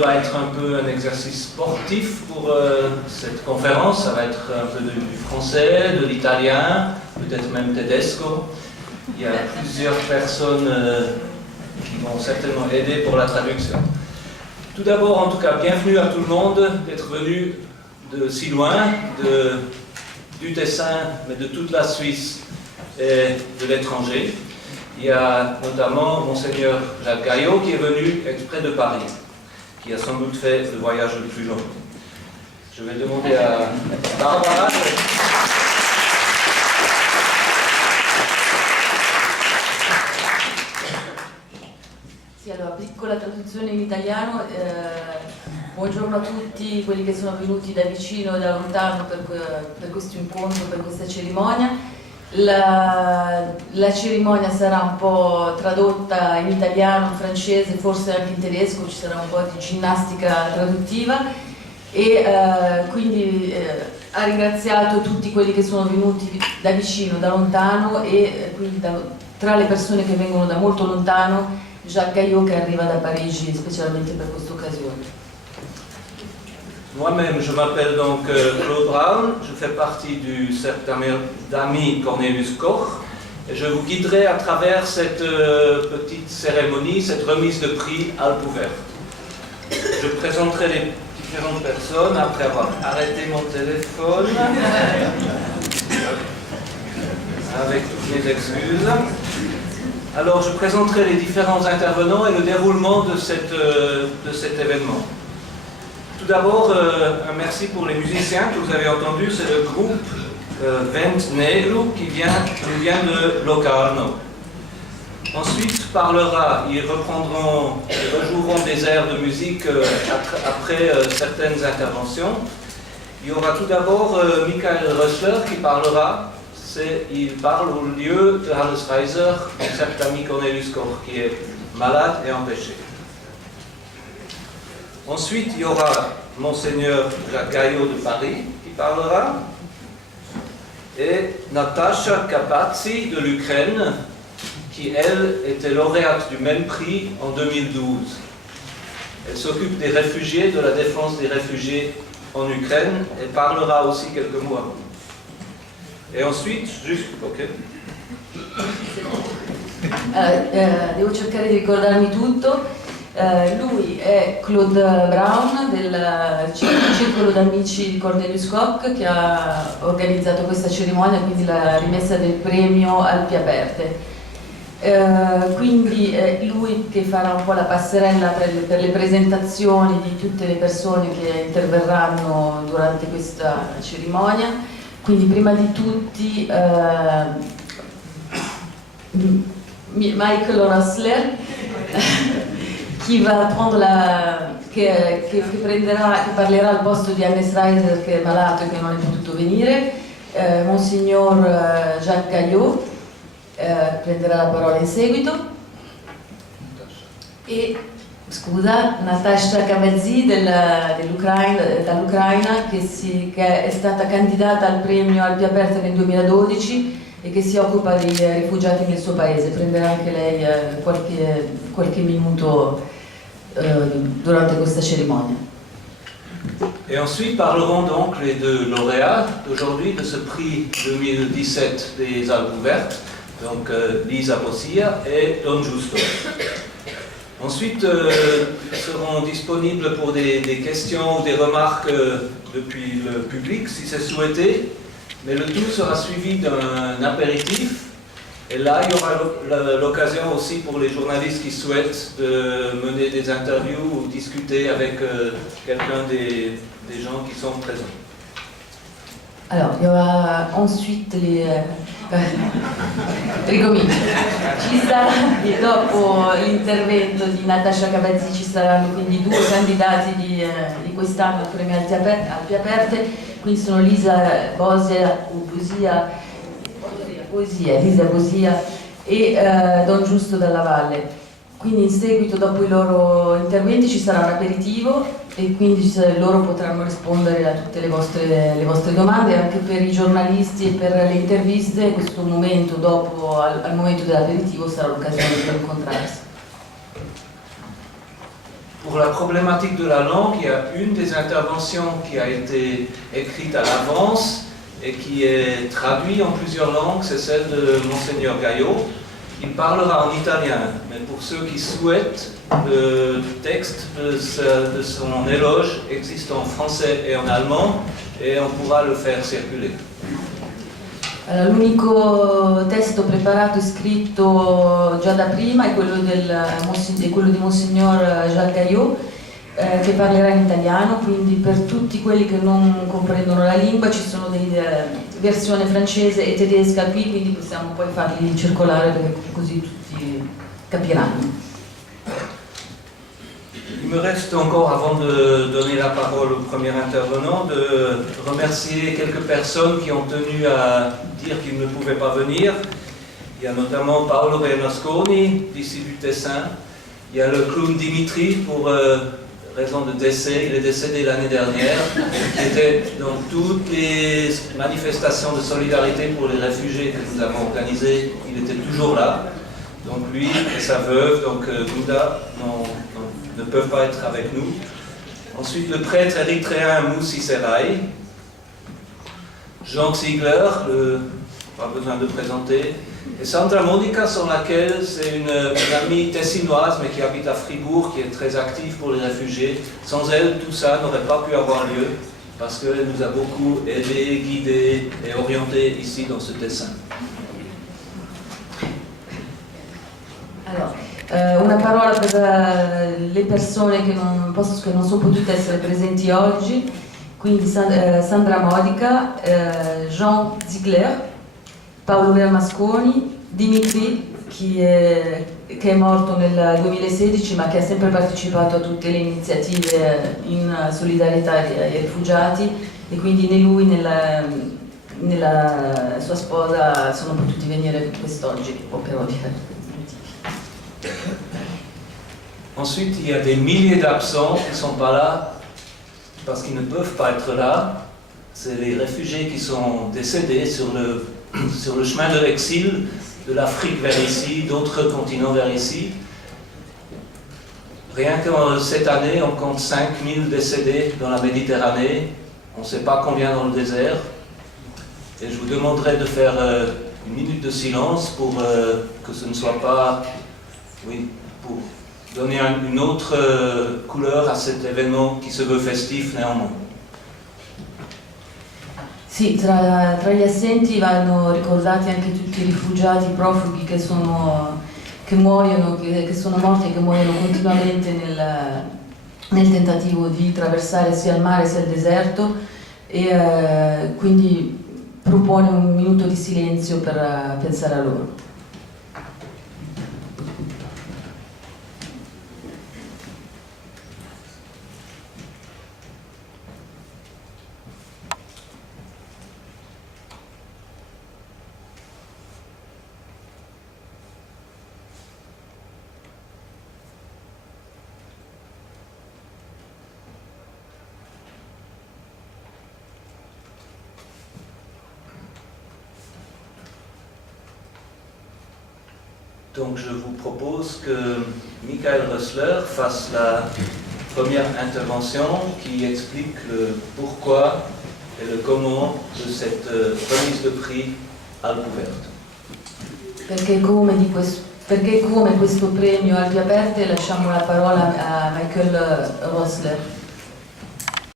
va être un peu un exercice sportif pour cette conférence. Ça va être un peu du français, de l'italien, peut-être même tedesco. Il y a plusieurs personnes qui vont certainement aider pour la traduction. Tout d'abord, en tout cas, bienvenue à tout le monde d'être venu de si loin, du Tessin, mais de toute la Suisse et de l'étranger. Il y a notamment Monseigneur Jacques Gaillot qui est venu exprès de Paris, qui a sans doute fait le voyage le plus long. Je vais demander à Barbara. Sì, allora, piccola traduzione in italiano. Buongiorno a tutti quelli che sono venuti da vicino e da lontano per questo incontro, per questa cerimonia. La cerimonia sarà un po' tradotta in italiano, in francese, forse anche in tedesco, ci sarà un po' di ginnastica traduttiva e quindi ha ringraziato tutti quelli che sono venuti da vicino, da lontano e quindi tra le persone che vengono da molto lontano, Jacques Gaillot che arriva da Parigi specialmente per questa occasione. Moi-même, je m'appelle donc Claude Braun, je fais partie du cercle d'amis Cornelius Koch et je vous guiderai à travers cette petite cérémonie, cette remise de prix Alpes ouvertes. Je présenterai les différentes personnes après avoir arrêté mon téléphone, avec toutes mes excuses. Alors je présenterai les différents intervenants et le déroulement de cet événement. Tout d'abord, un merci pour les musiciens que vous avez entendus, c'est le groupe Vent Negro qui nous vient de Locarno. Ensuite ils rejoueront des airs de musique après certaines interventions. Il y aura tout d'abord Michael Rössler qui parlera, il parle au lieu de Hannes Reiser, du cercle ami Cornelius Koch, qui est malade et empêché. Ensuite, il y aura Monseigneur Jacques Gaillot de Paris qui parlera et Natasha Kapatzi de l'Ukraine qui, elle, était lauréate du même prix en 2012. Elle s'occupe des réfugiés, de la défense des réfugiés en Ukraine et parlera aussi quelques mots à vous. Et ensuite, Devo cercare di ricordarmi tutto. Lui è Claude Braun del circolo d'amici di Cornelius Koch che ha organizzato questa cerimonia, quindi la rimessa del premio Alpi Aperte. Quindi è lui che farà un po' la passerella per le presentazioni di tutte le persone che interverranno durante questa cerimonia. Quindi prima di tutti Michael Rössler che parlerà al posto di Hannes Reiser che è malato e che non è potuto venire, Monsignor Jacques Gaillot prenderà la parola in seguito e Natasha Kapatzi dall'Ucraina che è stata candidata al premio Alpi Aperte nel 2012 e che si occupa dei rifugiati nel suo paese. Prenderà anche lei qualche minuto durante questa cerimonia. Et ensuite parleront donc les deux lauréats d'aujourd'hui de ce prix 2017 des Alpes ouvertes, donc Lisa Bossia et Don Giusto. Ensuite, ils seront disponibles pour des questions ou des remarques depuis le public si c'est souhaité, mais le tout sera suivi d'un apéritif. Et là, il y aura l'occasion aussi pour les journalistes qui souhaitent de mener des interviews ou discuter avec quelqu'un des gens qui sont présents. Alors, il y aura ensuite ricomincio. Dopo l'intervento di Natasha Kapatzi ci saranno quindi due candidati di quest'anno al premio Alpi Aperte, quindi sono Lisa Bossia e Don Giusto dalla Valle. Quindi in seguito, dopo i loro interventi, ci sarà un aperitivo e quindi loro potranno rispondere a tutte le vostre domande. Anche per i giornalisti e per le interviste questo momento, dopo al momento dell'aperitivo, sarà l'occasione per incontrarsi. Pour la problématique de la langue, il y a une des interventions qui a été écrite à l'avance et qui est traduite en plusieurs langues, c'est celle de Monseigneur Gaillot. Il parlera en italien, mais pour ceux qui souhaitent, le texte de son éloge existe en français et en allemand et on pourra le faire circuler. Allora, l'unico testo preparato e scritto già da prima è quello, quello di Monsignor Jacques Gaillot, che parlerà in italiano, quindi per tutti quelli che non comprendono la lingua ci sono delle versioni francese e tedesca qui, quindi possiamo poi farli circolare perché così tutti capiranno. Il me reste encore, avant de donner la parole au premier intervenant, de remercier quelques personnes qui ont tenu à dire qu'ils ne pouvaient pas venir. Il y a notamment Paolo Bernasconi, d'ici du Tessin. Il y a le clown Dimitri, pour raison de décès, il est décédé l'année dernière. Il était dans toutes les manifestations de solidarité pour les réfugiés que nous avons organisées, il était toujours là. Donc lui et sa veuve, donc Gouda, ne peuvent pas être avec nous. Ensuite, le prêtre érythréen Moussi Seraï, Jean Ziegler, pas besoin de présenter, et Sandra Monica, sur laquelle c'est une amie tessinoise, mais qui habite à Fribourg, qui est très active pour les réfugiés. Sans elle, tout ça n'aurait pas pu avoir lieu, parce qu'elle nous a beaucoup aidés, guidés et orientés ici dans ce Tessin. Allora, una parola per le persone che non sono potute essere presenti oggi, quindi Sandra Modica, Jean Ziegler, Paolo Bernasconi, Dimitri, che è morto nel 2016 ma che ha sempre partecipato a tutte le iniziative in solidarietà ai rifugiati, e quindi né lui né la sua sposa sono potuti venire quest'oggi, o per oggi. Ensuite, il y a des milliers d'absents qui ne sont pas là parce qu'ils ne peuvent pas être là. C'est les réfugiés qui sont décédés sur le chemin de l'exil, de l'Afrique vers ici, d'autres continents vers ici. Rien que cette année, on compte 5000 décédés dans la Méditerranée. On ne sait pas combien dans le désert. Et je vous demanderai de faire une minute de silence pour que ce ne soit pas... Oui, pour donner une autre couleur a cet événement qui se veut festif néanmoins. Sì, tra gli assenti vanno ricordati anche tutti i rifugiati, i profughi che muoiono, che sono morti e che muoiono continuamente nel tentativo di attraversare sia il mare sia il deserto, e quindi propone un minuto di silenzio per pensare a loro. Donc je vous propose que Michael Rössler fasse la première intervention qui explique le pourquoi et le comment de cette remise de prix Alpi Aperte. Perché come questo premio Alpi Aperte, lasciamo la parola a Michael Rössler.